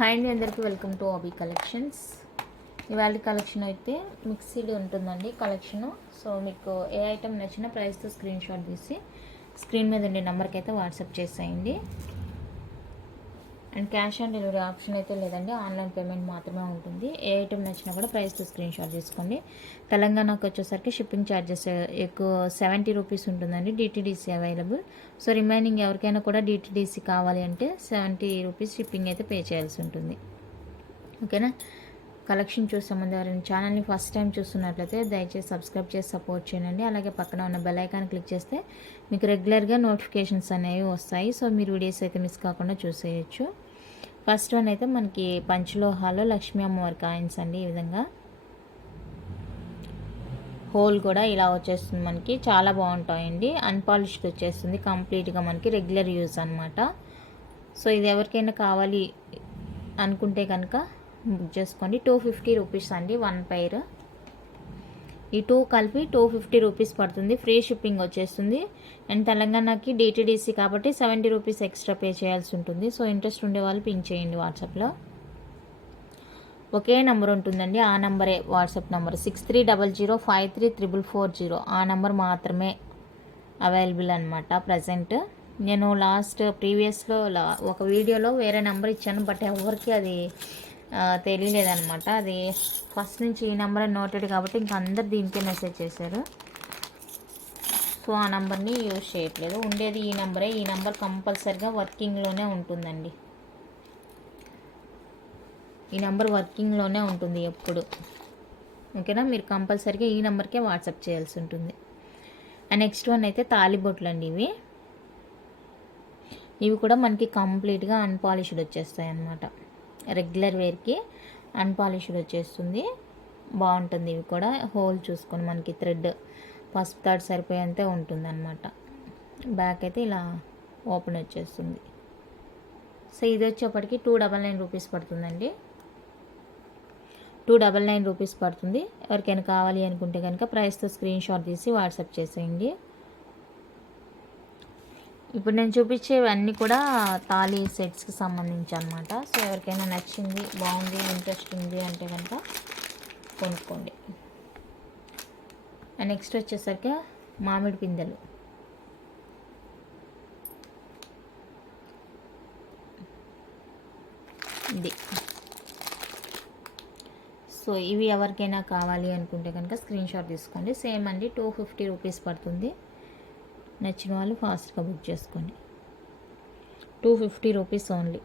Hi అండి, అందరికీ welcome to ఆబీ collections. ఇవాళ కలెక్షన్ అయితే మిక్సీడ్ ఉంటుందండి కలెక్షను. సో మీకు ఏ ఐటెం నచ్చిన ప్రైస్తో స్క్రీన్ షాట్ తీసి స్క్రీన్ మీద ఉండే నెంబర్కి అయితే వాట్సాప్ చేసేయండి. And cash on delivery option అయితే లేదండి, ఆన్లైన్ పేమెంట్ మాత్రమే ఉంటుంది. ఏ ఐటెం నచ్చినా కూడా ప్రైస్తో స్క్రీన్ షాట్ తీసుకోండి. తెలంగాణకు వచ్చేసరికి షిప్పింగ్ ఛార్జెస్ ఎక్కువ 70 రూపీస్ ఉంటుందండి, డిటీడీసీ అవైలబుల్. సో రిమైనింగ్ ఎవరికైనా కూడా డిటీడీసీ కావాలి అంటే 70 రూపీస్ షిప్పింగ్ అయితే పే చేయాల్సి ఉంటుంది. ఓకేనా. కలెక్షన్ చూసే ముందు ఎవరైనా ఛానల్ని ఫస్ట్ టైం చూస్తున్నట్లయితే దయచేసి సబ్స్క్రైబ్ చేసి సపోర్ట్ చేయండి. అలాగే పక్కన ఉన్న బెల్ ఐకాన్ క్లిక్ చేస్తే మీకు రెగ్యులర్గా నోటిఫికేషన్స్ అనేవి వస్తాయి. సో మీరు వీడియోస్ అయితే మిస్ కాకుండా చూసేయచ్చు. ఫస్ట్ వన్ అయితే మనకి పంచలోహాలో లక్ష్మీ అమ్మవారి కాయిన్స్ అండి. ఈ విధంగా హోల్ కూడా ఇలా వచ్చేస్తుంది, మనకి చాలా బాగుంటాయండి. అన్పాలిష్డ్ వచ్చేస్తుంది కంప్లీట్గా, మనకి రెగ్యులర్ యూజ్ అనమాట. సో ఇది ఎవరికైనా కావాలి అనుకుంటే కనుక బుక్ చేసుకోండి. 250 రూపీస్ అండి వన్ పైర్. ఈ 2 కలిపి 250 రూపీస్ పడుతుంది. ఫ్రీ షిప్పింగ్ వచ్చేస్తుంది. అండ్ తెలంగాణకి డిటీడీసీ కాబట్టి 70 రూపీస్ ఎక్స్ట్రా పే చేయాల్సి ఉంటుంది. సో ఇంట్రెస్ట్ ఉండే వాళ్ళు పింక్ చేయండి వాట్సాప్లో. ఒకే నెంబర్ ఉంటుందండి, ఆ నెంబరే వాట్సాప్ నెంబర్ 6300533440. ఆ నెంబర్ మాత్రమే అవైలబుల్ అనమాట ప్రజెంట్. నేను ప్రీవియస్లో ఒక వీడియోలో వేరే నెంబర్ ఇచ్చాను, బట్ ఎవరికి అది తెలియలేదనమాట. అది ఫస్ట్ నుంచి ఈ నెంబర్ నోటెడ్ కాబట్టి ఇంక అందరు దీనికే మెసేజ్ చేశారు. సో ఆ నెంబర్ని యూజ్ చేయట్లేదు, ఉండేది ఈ నెంబరే. ఈ నెంబర్ కంపల్సరిగా వర్కింగ్లోనే ఉంటుందండి. ఈ నెంబర్ వర్కింగ్లోనే ఉంటుంది ఎప్పుడు. ఓకేనా. మీరు కంపల్సరిగా ఈ నెంబర్కే వాట్సాప్ చేయాల్సి ఉంటుంది. అండ్ నెక్స్ట్ వన్ అయితే తాలిబొట్లు అండి. ఇవి కూడా మనకి కంప్లీట్గా అన్పాలిష్డ్ వచ్చేస్తాయి అన్నమాట. రెగ్యులర్ వేర్కి అన్పాలిష్డ్ వచ్చేస్తుంది, బాగుంటుంది. ఇవి కూడా హోల్ చూసుకొని మనకి థ్రెడ్ పసుపు తాడు సరిపోయేంతే ఉంటుంది అనమాట. బ్యాక్ అయితే ఇలా ఓపెన్ వచ్చేస్తుంది. సో ఇది వచ్చేప్పటికి 299 రూపీస్ పడుతుందండి. 299 రూపీస్ పడుతుంది. ఎవరికైనా కావాలి అనుకుంటే కనుక ప్రైస్తో స్క్రీన్ షాట్ తీసి వాట్సాప్ చేసేయండి. ఇప్పుడు నేను చూపించేవన్నీ కూడా తాళీ సెట్స్కి సంబంధించి అనమాట. సో ఎవరికైనా నచ్చింది, బాగుంది, ఇంట్రెస్ట్ ఉంది అంటే కనుక కొనుక్కోండి. అండ్ నెక్స్ట్ వచ్చేసరికి మామిడి పిందెలు. ఇది సో ఇవి ఎవరికైనా కావాలి అనుకుంటే కనుక స్క్రీన్ షాట్ తీసుకోండి. సేమ్ అండి, 250 రూపీస్ పడుతుంది. నచ్చిన వాళ్ళు ఫాస్ట్గా బుక్ చేసుకోండి. 250 రూపీస్ ఓన్లీ.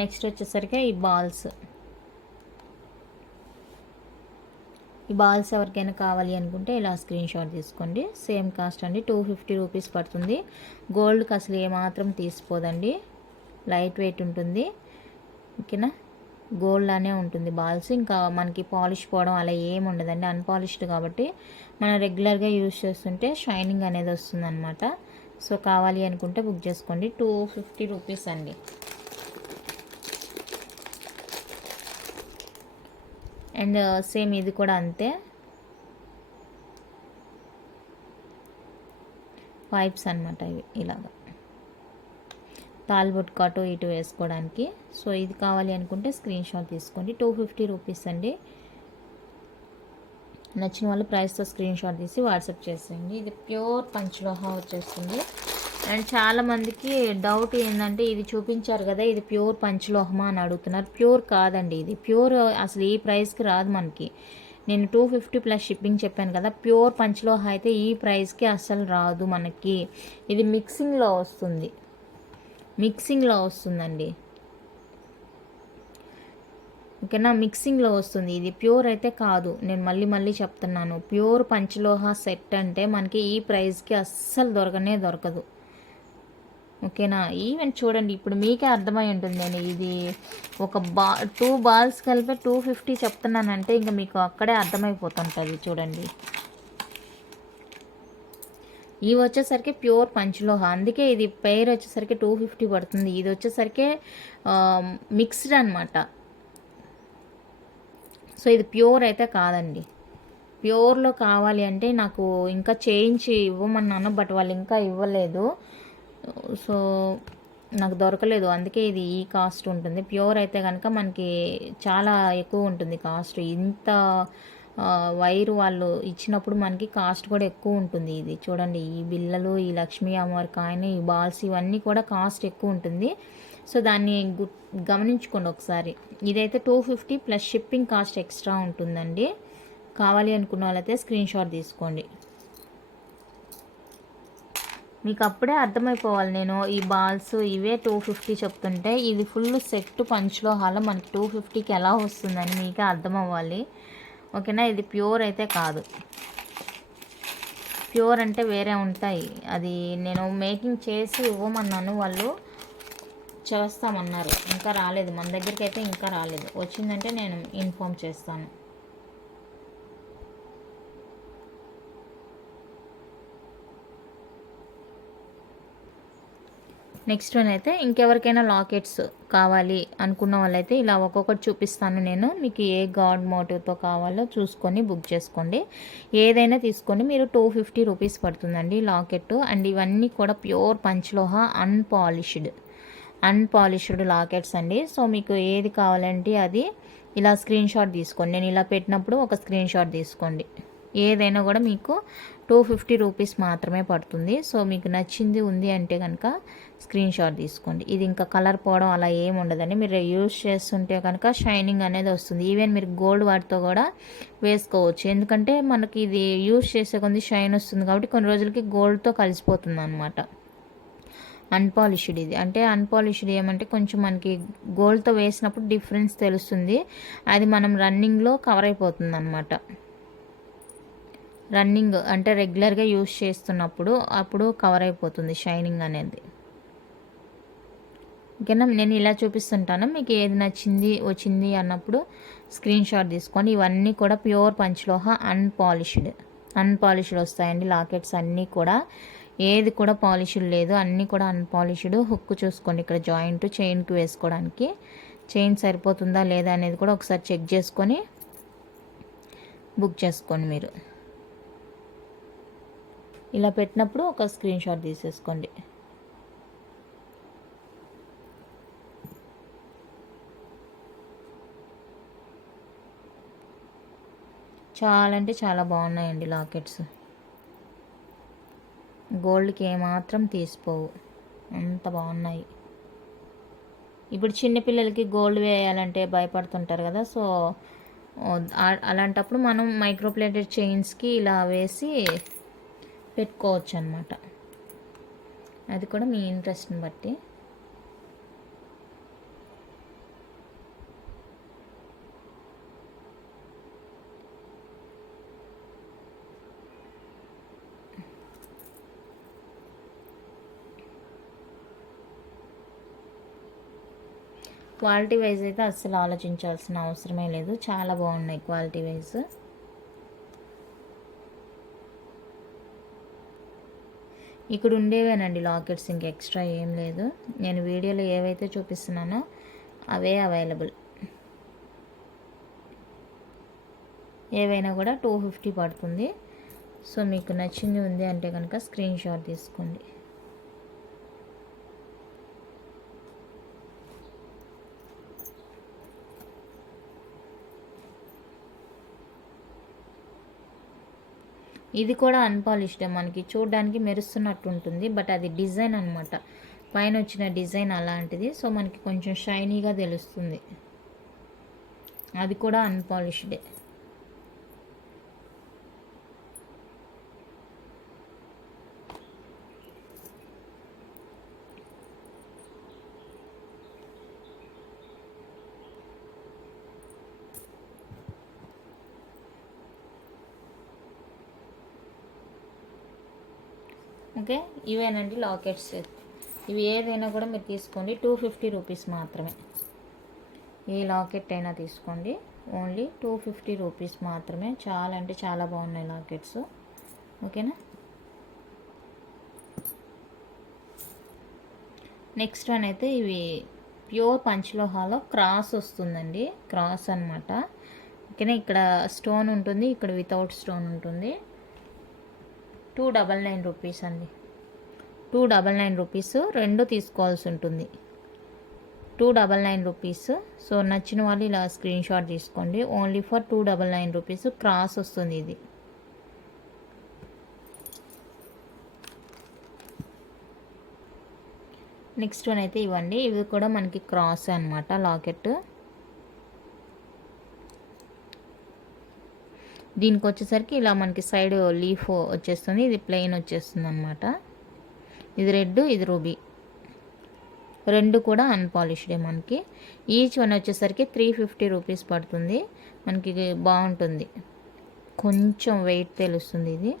నెక్స్ట్ వచ్చేసరికి ఈ బాల్స్ ఎవరికైనా కావాలి అనుకుంటే ఇలా స్క్రీన్ షాట్ తీసుకోండి. సేమ్ కాస్ట్ అండి, 250 రూపీస్ పడుతుంది. గోల్డ్కి అసలు ఏమాత్రం తీసిపోదండి, లైట్ వెయిట్ ఉంటుంది. ఓకేనా. గోల్డ్ లానే ఉంటుంది బాల్స్. ఇంకా మనకి పాలిష్ పోవడం అలా ఏమి ఉండదండి, అన్పాలిష్డ్ కాబట్టి మనం రెగ్యులర్గా యూజ్ చేస్తుంటే షైనింగ్ అనేది వస్తుందన్నమాట. సో కావాలి అనుకుంటే బుక్ చేసుకోండి. 250 రూపీస్ అండి. అండ్ సేమ్ ఇది కూడా అంతే, పైప్స్ అనమాట ఇవి. ఇలాగా తాల్బొట్టు అటు ఇటు వేసుకోవడానికి. సో ఇది కావాలి అనుకుంటే స్క్రీన్ షాట్ తీసుకోండి. 250 రూపీస్ అండి. నచ్చిన వాళ్ళు ప్రైస్తో స్క్రీన్ షాట్ తీసి వాట్సాప్ చేసేయండి. ఇది ప్యూర్ పంచలోహ వచ్చేస్తుంది. అండ్ చాలామందికి డౌట్ ఏంటంటే, ఇది చూపించారు కదా, ఇది ప్యూర్ పంచలోహమా అని అడుగుతున్నారు. ప్యూర్ కాదండి, ఇది ప్యూర్ అసలు ఈ ప్రైస్కి రాదు మనకి. నేను 250 ప్లస్ షిప్పింగ్ చెప్పాను కదా. ప్యూర్ పంచలోహ అయితే ఈ ప్రైస్కి అస్సలు రాదు మనకి. ఇది మిక్సింగ్లో వస్తుందండి. ఓకేనా. మిక్సింగ్లో వస్తుంది, ఇది ప్యూర్ అయితే కాదు. నేను మళ్ళీ చెప్తున్నాను, ప్యూర్ పంచలోహ సెట్ అంటే మనకి ఈ ప్రైస్కి అస్సలు దొరకదు. ఓకేనా. ఈవెన్ చూడండి, ఇప్పుడు మీకే అర్థమై ఉంటుంది. నేను ఇది ఒక 2 బాల్స్ కలిపి 250 చెప్తున్నానంటే ఇంకా మీకు అక్కడే అర్థమైపోతుంటుంది. చూడండి, ఇవి వచ్చేసరికి ప్యూర్ పంచలోహ, అందుకే ఇది పేర్ వచ్చేసరికి 250 పడుతుంది. ఇది వచ్చేసరికి మిక్స్డ్ అనమాట. సో ఇది ప్యూర్ అయితే కాదండి. ప్యూర్లో కావాలి అంటే నాకు ఇంకా చేయించి ఇవ్వమన్నాను, బట్ వాళ్ళు ఇంకా ఇవ్వలేదు. సో నాకు దొరకలేదు, అందుకే ఇది ఈ కాస్ట్ ఉంటుంది. ప్యూర్ అయితే కనుక మనకి చాలా ఎక్కువ ఉంటుంది కాస్ట్. ఇంత వైరు వాళ్ళు ఇచ్చినప్పుడు మనకి కాస్ట్ కూడా ఎక్కువ ఉంటుంది. ఇది చూడండి, ఈ బిళ్ళలు, ఈ లక్ష్మీ అమ్మవారి కాయిన్, ఈ బాల్స్ ఇవన్నీ కూడా కాస్ట్ ఎక్కువ ఉంటుంది. సో దాన్ని గమనించుకోండి ఒకసారి. ఇదైతే 250 ప్లస్ షిప్పింగ్ కాస్ట్ ఎక్స్ట్రా ఉంటుందండి. కావాలి అనుకున్న వాళ్ళైతే స్క్రీన్ షాట్ తీసుకోండి. మీకు అప్పుడే అర్థమైపోవాలి, నేను ఈ బాల్స్ ఇవే 250 చెప్తుంటే ఇది ఫుల్ సెట్ పంచ్లో హాలో మనకి 250కి ఎలా వస్తుందని మీకే అర్థం అవ్వాలి. ఓకేనా, ఇది ప్యూర్ అయితే కాదు. ప్యూర్ అంటే వేరే ఉంటాయి. అది నేను మేకింగ్ చేసి ఇవ్వమన్నాను, వాళ్ళు చేస్తామన్నారు. ఇంకా రాలేదు, మన దగ్గరికి అయితే ఇంకా రాలేదు. వచ్చిందంటే నేను ఇన్ఫామ్ చేస్తాను. నెక్స్ట్ వన్ అయితే ఇంకెవరికైనా లాకెట్స్ కావాలి అనుకున్న వాళ్ళైతే ఇలా ఒక్కొక్కటి చూపిస్తాను నేను. మీకు ఏ గాడ్ మోటివ్తో కావాలో చూసుకొని బుక్ చేసుకోండి. ఏదైనా తీసుకోండి. మీరు 250 రూపీస్ పడుతుందండి లాకెట్. అండ్ ఇవన్నీ కూడా ప్యూర్ పంచలోహ అన్పాలిష్డ్ లాకెట్స్ అండి. సో మీకు ఏది కావాలంటే అది ఇలా స్క్రీన్ షాట్ తీసుకోండి. నేను ఇలా పెట్టినప్పుడు ఒక స్క్రీన్ షాట్ తీసుకోండి. ఏదైనా కూడా మీకు 250 రూపీస్ మాత్రమే పడుతుంది. సో మీకు నచ్చింది ఉంది అంటే కనుక స్క్రీన్ షాట్ తీసుకోండి. ఇది ఇంకా కలర్ పోవడం అలా ఏమి ఉండదండి. మీరు యూజ్ చేస్తుంటే కనుక షైనింగ్ అనేది వస్తుంది. ఈవెన్ మీరు గోల్డ్ వాటితో కూడా వేసుకోవచ్చు. ఎందుకంటే మనకి ఇది యూజ్ చేసే కొంచెం షైన్ వస్తుంది కాబట్టి కొన్ని రోజులకి గోల్డ్తో కలిసిపోతుంది అనమాట. అన్పాలిష్డ్ ఇది అంటే అన్పాలిష్డ్ ఏమంటే కొంచెం మనకి గోల్డ్తో వేసినప్పుడు డిఫరెన్స్ తెలుస్తుంది. అది మనం రన్నింగ్లో కవర్ అయిపోతుంది అనమాట. రన్నింగ్ అంటే రెగ్యులర్గా యూజ్ చేస్తున్నప్పుడు అప్పుడు కవర్ అయిపోతుంది షైనింగ్ అనేది. ఓకేనా, నేను ఇలా చూపిస్తుంటాను. మీకు ఏది నచ్చింది వచ్చింది అన్నప్పుడు స్క్రీన్ షాట్ తీసుకోండి. ఇవన్నీ కూడా ప్యూర్ పంచలోహ అన్పాలిష్డ్ వస్తాయండి లాకెట్స్ అన్నీ కూడా. ఏది కూడా పాలిష్డ్ లేదు, అన్నీ కూడా అన్పాలిష్డ్. హుక్ చూసుకోండి, ఇక్కడ జాయింట్ చైన్కి వేసుకోవడానికి చైన్ సరిపోతుందా లేదా అనేది కూడా ఒకసారి చెక్ చేసుకొని బుక్ చేసుకోండి. మీరు ఇలా పెట్టినప్పుడు ఒక స్క్రీన్ షాట్ తీసేసుకోండి. చాలా అంటే చాలా బాగున్నాయండి లాకెట్స్. గోల్డ్కి ఏమాత్రం తీసిపోవు, అంత బాగున్నాయి. ఇప్పుడు చిన్నపిల్లలకి గోల్డ్ వేయాలంటే భయపడుతుంటారు కదా. సో అలాంటప్పుడు మనం మైక్రోప్లేటెడ్ చైన్స్కి ఇలా వేసి పెట్టుకోవచ్చు అనమాట. అది కూడా మీ ఇంట్రెస్ట్ని బట్టి. క్వాలిటీ వైజ్ అయితే అస్సలు ఆలోచించాల్సిన అవసరమే లేదు, చాలా బాగున్నాయి క్వాలిటీ వైజ్. ఇక్కడ ఉండేవేనండి లాకెట్స్, ఇంక ఎక్స్ట్రా ఏం లేదు. నేను వీడియోలో ఏవైతే చూపిస్తున్నానో అవే అవైలబుల్. ఏవైనా కూడా 250 పడుతుంది. సో మీకు నచ్చింది ఉంది అంటే కనుక స్క్రీన్ షాట్ తీసుకోండి. ఇది కూడా అన్పాలిష్డ్, మనకి చూడడానికి మెరుస్తున్నట్టు ఉంటుంది, బట్ అది డిజైన్ అనమాట. పైన వచ్చిన డిజైన్ అలాంటిది. సో మనకి కొంచెం షైనీగా తెలుస్తుంది. అది కూడా అన్పాలిష్డే. ఓకే, ఇవేనండి లాకెట్స్. ఇవి ఏదైనా కూడా మీరు తీసుకోండి, 250 రూపీస్ మాత్రమే. ఏ లాకెట్ అయినా తీసుకోండి, ఓన్లీ 250 రూపీస్ మాత్రమే. చాలా అంటే చాలా బాగున్నాయి లాకెట్స్. ఓకేనా, నెక్స్ట్ వన్ అయితే ఇవి ప్యూర్ పంచలోహాలో క్రాస్ వస్తుందండి. క్రాస్ అనమాట. ఓకేనా. ఇక్కడ స్టోన్ ఉంటుంది, ఇక్కడ వితౌట్ స్టోన్ ఉంటుంది. 299 రూపీస్ అండి. 299 రూపీస్, రెండు తీసుకోవాల్సి ఉంటుంది. 299 రూపీస్. సో నచ్చిన వాళ్ళు ఇలా స్క్రీన్ షాట్ తీసుకోండి. Only for 299 rupees. క్రాస్ వస్తుంది ఇది. నెక్స్ట్ వన్ అయితే ఇవ్వండి. ఇవి కూడా మనకి క్రాస్ అనమాట లాకెట్. దీనికి వచ్చేసరికి ఇలా మనకి సైడ్ లీఫ్ వచ్చేస్తుంది, ఇది ప్లెయిన్ వచ్చేస్తుంది అనమాట. ఇది రెడ్, ఇది రూబీ, రెండు కూడా అన్పాలిష్డే మనకి. ఈచ్ వన్ వచ్చేసరికి 350 రూపీస్ పడుతుంది మనకి. బాగుంటుంది, కొంచెం వెయిట్ తెలుస్తుంది, ఇది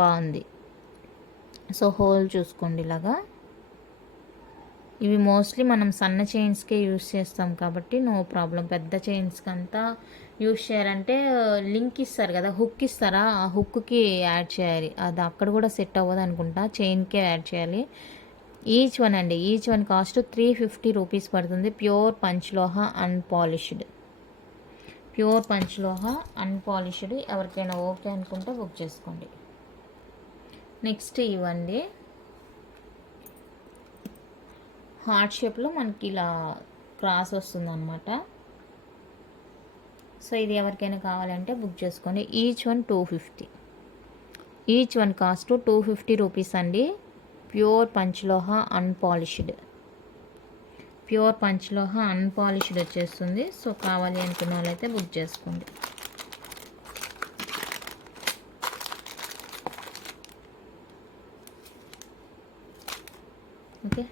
బాగుంది. సో హోల్ చూసుకోండి ఇలాగా. ఇవి మోస్ట్లీ మనం సన్న చైన్స్కే యూస్ చేస్తాం కాబట్టి నో ప్రాబ్లం. పెద్ద చైన్స్కి అంతా యూస్ చేయాలంటే లింక్ ఇస్తారు కదా, హుక్ ఇస్తారా, ఆ హుక్కి యాడ్ చేయాలి. అది అక్కడ కూడా సెట్ అవ్వదు అనుకుంటా, చైన్కే యాడ్ చేయాలి. ఈచ్ వన్ అండి, ఈచ్ వన్ కాస్ట్ 350 రూపీస్ పడుతుంది. ప్యూర్ పంచ్లోహ అన్పాలిష్డ్, ప్యూర్ పంచ్లోహ అన్పాలిష్డ్. ఎవరికైనా ఓకే అనుకుంటే బుక్ చేసుకోండి. నెక్స్ట్ ఇవ్వండి, హార్ట్ షేప్లో మనకి ఇలా క్రాస్ వస్తుంది అనమాట. సో ఇది ఎవరికైనా కావాలంటే బుక్ చేసుకోండి. Each one 250, each one cost 250 rupees అండి. ప్యూర్ పంచ్లోహ అన్పాలిష్డ్, ప్యూర్ పంచ్లోహ అన్పాలిష్డ్ వచ్చేస్తుంది. సో కావాలి అనుకున్న వాళ్ళైతే బుక్ చేసుకోండి. ఓకే.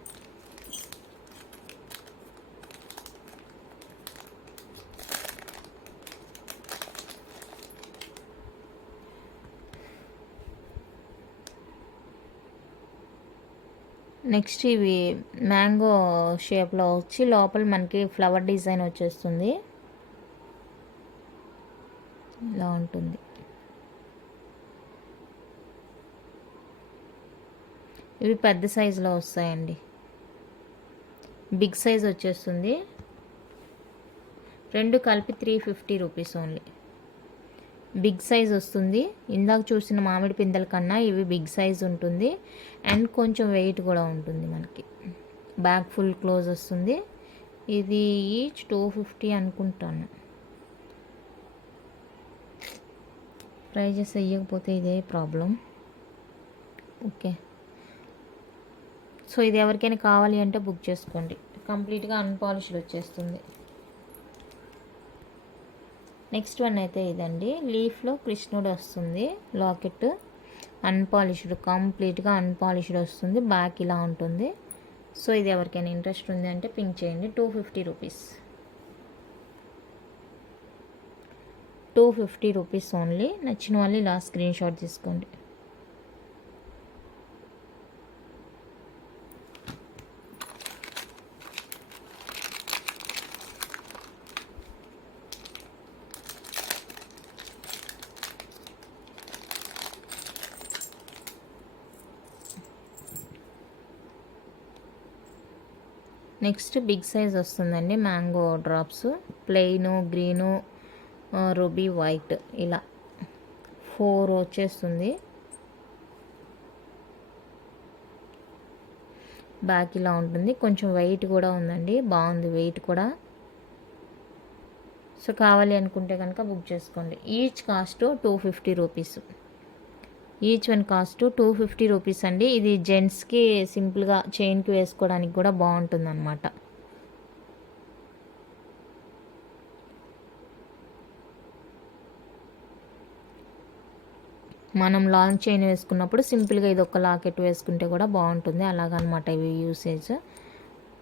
నెక్స్ట్ ఇవి మ్యాంగో షేప్లో వచ్చి లోపల మనకి ఫ్లవర్ డిజైన్ వచ్చేస్తుంది, ఇలా ఉంటుంది. ఇవి పెద్ద సైజులో వస్తాయండి, బిగ్ సైజ్ వచ్చేస్తుంది. రెండు కలిపి 350 రూపీస్ ఓన్లీ. బిగ్ సైజ్ వస్తుంది. ఇందాక చూసిన మామిడి పిందెల కన్నా ఇవి బిగ్ సైజ్ ఉంటుంది అండ్ కొంచెం వెయిట్ కూడా ఉంటుంది మనకి. బ్యాక్ ఫుల్ క్లోజ్ వస్తుంది. ఇది ఈచ్ 250 అనుకుంటాను. ప్రైజెస్ వేయకపోతే ఇదే ప్రాబ్లం. ఓకే. సో ఇది ఎవరికైనా కావాలి అంటే బుక్ చేసుకోండి. కంప్లీట్గా అన్పాలిష్డ్ వచ్చేస్తుంది. నెక్స్ట్ వన్ అయితే ఇదండి, లీఫ్లో కృష్ణుడు వస్తుంది లాకెట్, అన్పాలిష్డ్, కంప్లీట్గా అన్పాలిష్డ్ వస్తుంది. బ్యాక్ ఇలా ఉంటుంది. సో ఇది ఎవరికైనా ఇంట్రెస్ట్ ఉంది అంటే పింక్ చేయండి. 250 రూపీస్, 250 రూపీస్ ఓన్లీ. నచ్చిన వాళ్ళు ఇలా స్క్రీన్ షాట్ తీసుకోండి. నెక్స్ట్ బిగ్ సైజ్ వస్తుందండి, mango drops, plain, green, ruby, white, ఇలా 4 వచ్చేస్తుంది. బ్యాక్ ఇలా ఉంటుంది. కొంచెం వెయిట్ కూడా ఉందండి, బాగుంది వెయిట్ కూడా. సో కావాలి అనుకుంటే కనుక బుక్ చేసుకోండి. Each cost 250 rupees, each one cost 250 rupees అండి. ఇది జెంట్స్కి సింపుల్గా చైన్కి వేసుకోవడానికి కూడా బాగుంటుంది అనమాట. మనం లాంగ్ చైన్ వేసుకున్నప్పుడు సింపుల్గా ఇది ఒక లాకెట్ వేసుకుంటే కూడా బాగుంటుంది, అలాగనమాట ఇవి యూసేజ్.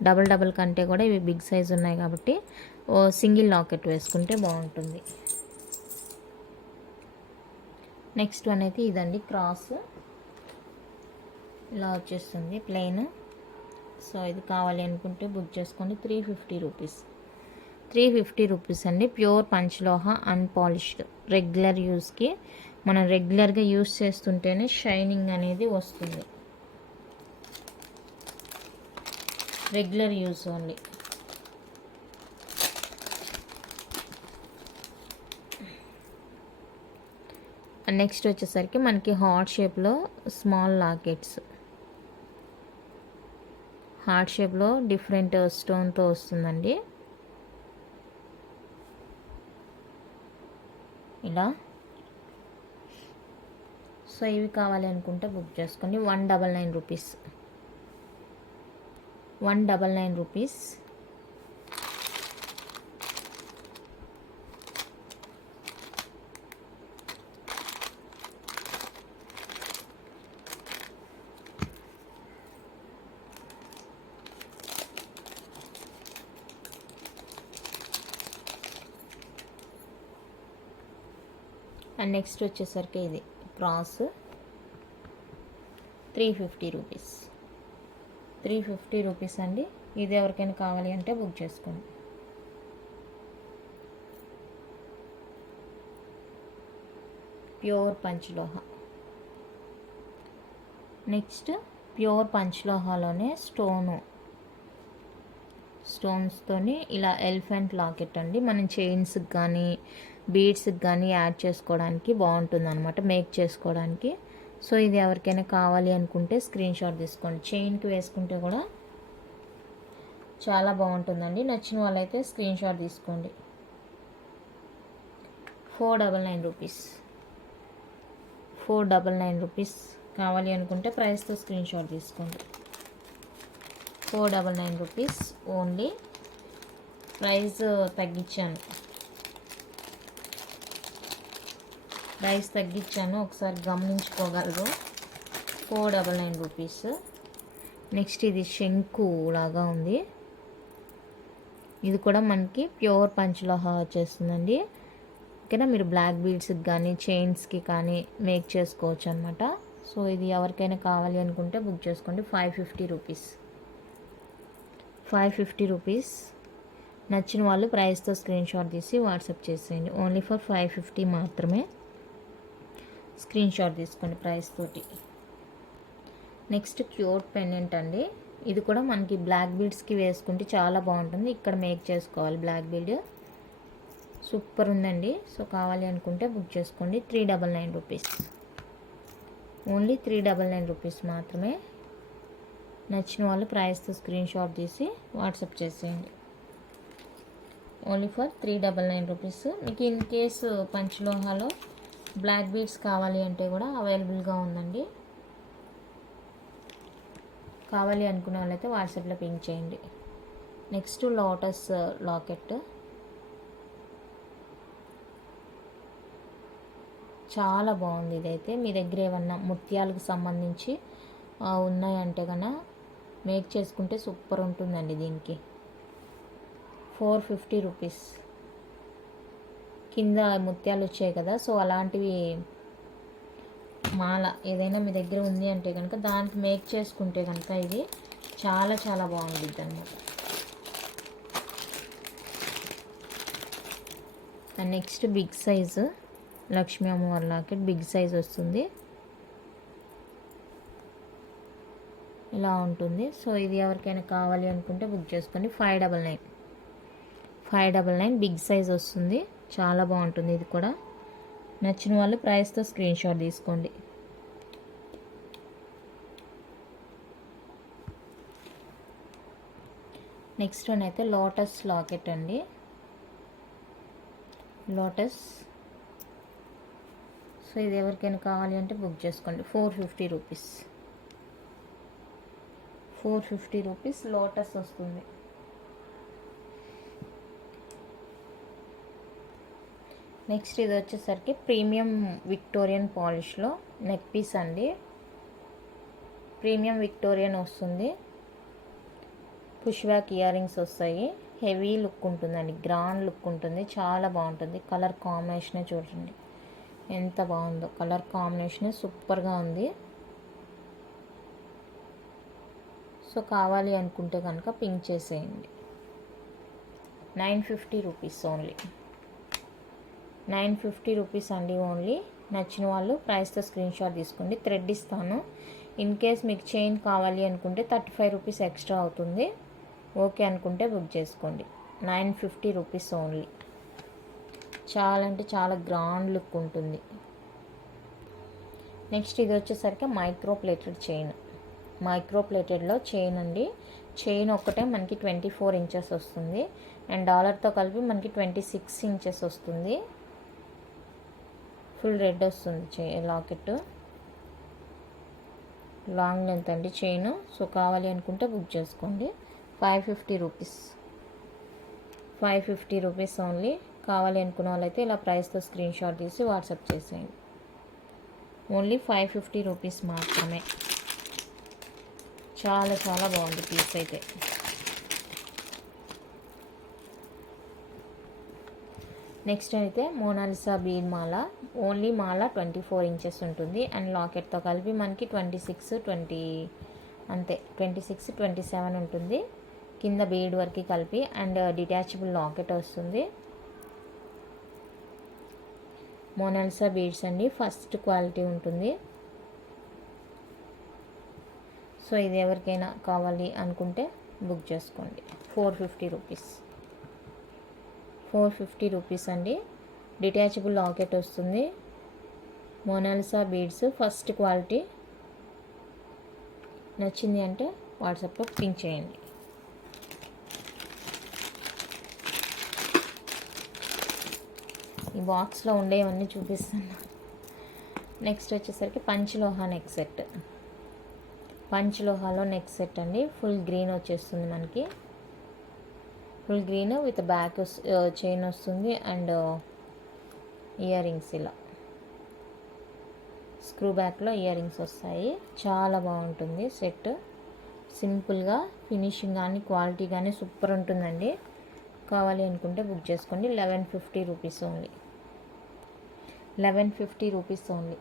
డబల్ కంటే కూడా ఇవి బిగ్ సైజ్ ఉన్నాయి కాబట్టి సింగిల్ లాకెట్ వేసుకుంటే బాగుంటుంది. నెక్స్ట్ వన్ అయితే ఇదండి, క్రాస్ ఇలా వచ్చేస్తుంది ప్లెయిన్. సో ఇది కావాలి అనుకుంటే బుక్ చేసుకోండి. 350 రూపీస్, 350 రూపీస్ అండి. ప్యూర్ పంచ్లోహ అన్పాలిష్డ్, రెగ్యులర్ యూస్కి, మనం రెగ్యులర్గా యూస్ చేస్తుంటేనే షైనింగ్ అనేది వస్తుంది. Regular use only. నెక్స్ట్ వచ్చేసరికి మనకి హార్ట్ షేప్లో స్మాల్ లాకెట్స్, హార్ట్ షేప్లో డిఫరెంట్ స్టోన్తో వస్తుందండి. ఇలా సో ఇవి కావాలి అనుకుంటే బుక్ చేసుకోండి. 199 రూపీస్, 199 రూపీస్. అండ్ నెక్స్ట్ వచ్చేసరికి ఇది క్రాస్ 350 రూపీస్, 350 రూపీస్ అండి. ఇది ఎవరికైనా కావాలి అంటే బుక్ చేసుకోండి. ప్యూర్ పంచలోహ. నెక్స్ట్ ప్యూర్ పంచలోహాలోనే స్టోన్స్తోని ఇలా ఎలిఫెంట్ లాకెట్ అండి. మనం చైన్స్కి కానీ బీడ్స్కి కానీ యాడ్ చేసుకోవడానికి బాగుంటుంది అనమాట, మేక్ చేసుకోవడానికి. సో ఇది ఎవరికైనా కావాలి అనుకుంటే స్క్రీన్ షాట్ తీసుకోండి. చైన్కి వేసుకుంటే కూడా చాలా బాగుంటుందండి. నచ్చిన వాళ్ళైతే స్క్రీన్ షాట్ తీసుకోండి. 499 రూపీస్, 499 రూపీస్. కావాలి అనుకుంటే ప్రైస్తో స్క్రీన్ షాట్ తీసుకోండి. 499 రూపీస్ ఓన్లీ. ప్రైస్ తగ్గించాను, ఒకసారి గమనించుకోగలరు. 499 రూపీస్. నెక్స్ట్ ఇది శంకు లాగా ఉంది. ఇది కూడా మనకి ప్యూర్ పంచలోహ వచ్చేస్తుందండి. ఇక్కడ మీరు బ్లాక్ బీడ్స్కి కానీ చైన్స్కి కానీ మేక్ చేసుకోవచ్చు అనమాట. సో ఇది ఎవరికైనా కావాలి అనుకుంటే బుక్ చేసుకోండి. 550 రూపీస్, 550 రూపీస్. నచ్చిన వాళ్ళు ప్రైస్తో స్క్రీన్ షాట్ తీసి వాట్సాప్ చేసేయండి. ఓన్లీ ఫర్ 550 మాత్రమే. స్క్రీన్ షాట్ తీసుకోండి ప్రైస్ తోటి. నెక్స్ట్ క్యూట్ పెండెంట్ అండి. ఇది కూడా మనకి బ్లాక్ బీడ్స్కి వేసుకుంటే చాలా బాగుంటుంది. ఇక్కడ మేక్ చేసుకోవాలి బ్లాక్ బీడ్. సూపర్ ఉందండి. సో కావాలి అనుకుంటే బుక్ చేసుకోండి. 399 రూపీస్, ఓన్లీ 399 రూపీస్ మాత్రమే. నచ్చిన వాళ్ళు ప్రైస్తో స్క్రీన్ షాట్ తీసి వాట్సాప్ చేసేయండి. Only for 399 rupees. మీకు ఇన్ కేసు పంచలోహాలో బ్లాక్ బీడ్స్ కావాలి అంటే కూడా అవైలబుల్గా ఉందండి. కావాలి అనుకునే వాళ్ళైతే వాట్సాప్లో పింక్ చేయండి. Next lotus locket. చాలా బాగుంది ఇదైతే. మీ దగ్గర ఏమన్నా ముత్యాలకు సంబంధించి ఉన్నాయంటే కన్నా మేక్ చేసుకుంటే సూపర్ ఉంటుందండి. దీనికి 450 రూపీస్. కింద ముత్యాలు వచ్చాయి కదా, సో అలాంటివి మాల ఏదైనా మీ దగ్గర ఉంది అంటే కనుక దానికి మేక్ చేసుకుంటే కనుక ఇది చాలా చాలా బాగుంటుంది అన్నమాట. And next big size Lakshmi అమ్మవారి లాకెట్ బిగ్ సైజ్ వస్తుంది. ఇలా ఉంటుంది. సో ఇది ఎవరికైనా కావాలి అనుకుంటే బుక్ చేసుకోండి. 599, 599 బిగ్ సైజ్ వస్తుంది. చాలా బాగుంటుంది ఇది కూడా. నచ్చిన వాళ్ళు ప్రైస్తో స్క్రీన్ షాట్ తీసుకోండి. నెక్స్ట్ వన్ అయితే లోటస్ లాకెట్ అండి. లోటస్. సో ఇది ఎవరికైనా కావాలి అంటే బుక్ చేసుకోండి. 450 రూపీస్, 450 రూపీస్ లోటస్ వస్తుంది. నెక్స్ట్ ఇది వచ్చేసరికి ప్రీమియం విక్టోరియన్ పాలిష్లో నెక్ పీస్ అండి. ప్రీమియం విక్టోరియన్ వస్తుంది. పుష్ బ్యాక్ ఇయర్ రింగ్స్ వస్తాయి. హెవీ లుక్ ఉంటుందండి, గ్రాండ్ లుక్ ఉంటుంది. చాలా బాగుంటుంది. కలర్ కాంబినేషనే చూడండి ఎంత బాగుందో. కలర్ కాంబినేషన్ సూపర్గా ఉంది. సో కావాలి అనుకుంటే కనుక పింక్ చేసేయండి. 950 రూపీస్ ఓన్లీ, 950 రూపీస్ అండి ఓన్లీ. నచ్చిన వాళ్ళు ప్రైస్తో స్క్రీన్ షాట్ తీసుకోండి. థ్రెడ్ ఇస్తాను. ఇన్ కేస్ మీకు చైన్ కావాలి అనుకుంటే 35 రూపీస్ ఎక్స్ట్రా అవుతుంది. ఓకే అనుకుంటే బుక్ చేసుకోండి. 950 రూపీస్ ఓన్లీ. చాలా అంటే చాలా గ్రాండ్ లుక్ ఉంటుంది. నెక్స్ట్ ఇది వచ్చేసరికి మైక్రో ప్లేటెడ్ చైన్. మైక్రో ప్లేటెడ్లో చైన్ అండి. చైన్ ఒక్కటే మనకి 24 ఇంచెస్ వస్తుంది. అండ్ డాలర్తో కలిపి మనకి 26 ఇంచెస్ వస్తుంది. ఫుల్ రెడ్ వస్తుంది లాకెట్. లాంగ్ లెంత్ అండి చైన్. సో కావాలి అనుకుంటే బుక్ చేసుకోండి. 550 రూపీస్. 550 rupees only. కావాలి అనుకున్న వాళ్ళైతే ఇలా ప్రైస్తో స్క్రీన్ షాట్ తీసి వాట్సాప్ చేసేయండి. ఓన్లీ 550 రూపీస్ మాత్రమే. చాలా చాలా బాగుంది పీస్ అయితే. నెక్స్ట్ అయితే మోనాలిసా బీడ్ మాల. ఓన్లీ మాల 24 ఇంచెస్ ఉంటుంది. అండ్ లాకెట్తో కలిపి మనకి 26, 27 ఉంటుంది. కింద బీడ్ వరకు కలిపి. అండ్ డిటాచబుల్ లాకెట్ వస్తుంది. మోనాలిసా బీడ్స్ అండి. ఫస్ట్ క్వాలిటీ ఉంటుంది. సో ఇది ఎవరికైనా కావాలి అనుకుంటే బుక్ చేసుకోండి. 450 రూపీస్. 450 రూపీస్ అండి. డిటాచబుల్ లాకెట్ వస్తుంది. Mona Lisa beads first quality. నచ్చింది అంటే వాట్సాప్లో పింక్ చేయండి. ఈ బాక్స్లో ఉండేవన్నీ చూపిస్తున్నా. నెక్స్ట్ వచ్చేసరికి పంచలోహ నెక్ సెట్. పంచలోహాలో నెక్ సెట్ అండి. ఫుల్ గ్రీన్ వచ్చేస్తుంది మనకి. Full green with back chain వస్తుంది. అండ్ ఇయర్ రింగ్స్ ఇలా స్క్రూ బ్యాక్లో ఇయర్ రింగ్స్ వస్తాయి. చాలా బాగుంటుంది సెట్. సింపుల్గా ఫినిషింగ్ కానీ క్వాలిటీ కానీ సూపర్ ఉంటుందండి. కావాలి అనుకుంటే బుక్ చేసుకోండి. 1150 rupees only. 1150 rupees only.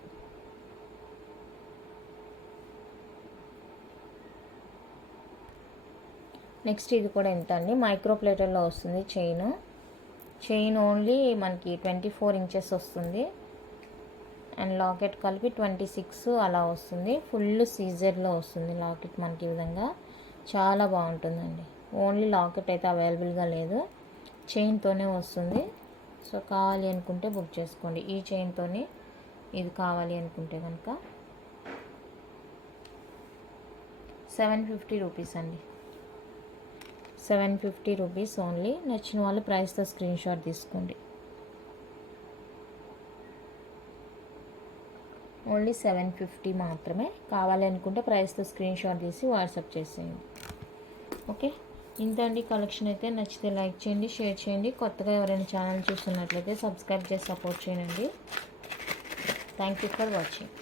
Next ఇది కూడా ఎంత అండి. మైక్రో ప్లేటర్లో వస్తుంది చైన్ ఓన్లీ మనకి 24 ఇంచెస్ వస్తుంది. అండ్ లాకెట్ కలిపి 26 అలా వస్తుంది. ఫుల్ సీజర్లో వస్తుంది లాకెట్ మనకి ఈ విధంగా. చాలా బాగుంటుందండి. ఓన్లీ లాకెట్ అయితే అవైలబుల్గా లేదు. చైన్తోనే వస్తుంది. సో కావాలి అనుకుంటే బుక్ చేసుకోండి. ఈ చైన్తోనే ఇది కావాలి అనుకుంటే కనుక 750 రూపీస్ అండి. 750 రూపీస్ ఓన్లీ. నచ్చిన వాళ్ళు ప్రైస్తో స్క్రీన్ షాట్ తీసుకోండి. ఓన్లీ 750 మాత్రమే. కావాలి అనుకుంటే ప్రైస్తో స్క్రీన్ షాట్ తీసి వాట్సాప్ చేసేయండి. ఓకే, ఇంత అండి కలెక్షన్ అయితే. నచ్చితే లైక్ చేయండి, షేర్ చేయండి. కొత్తగా ఎవరైనా ఛానల్ చూస్తున్నట్లయితే సబ్స్క్రైబ్ చేసి సపోర్ట్ చేయండి. Thank you for watching.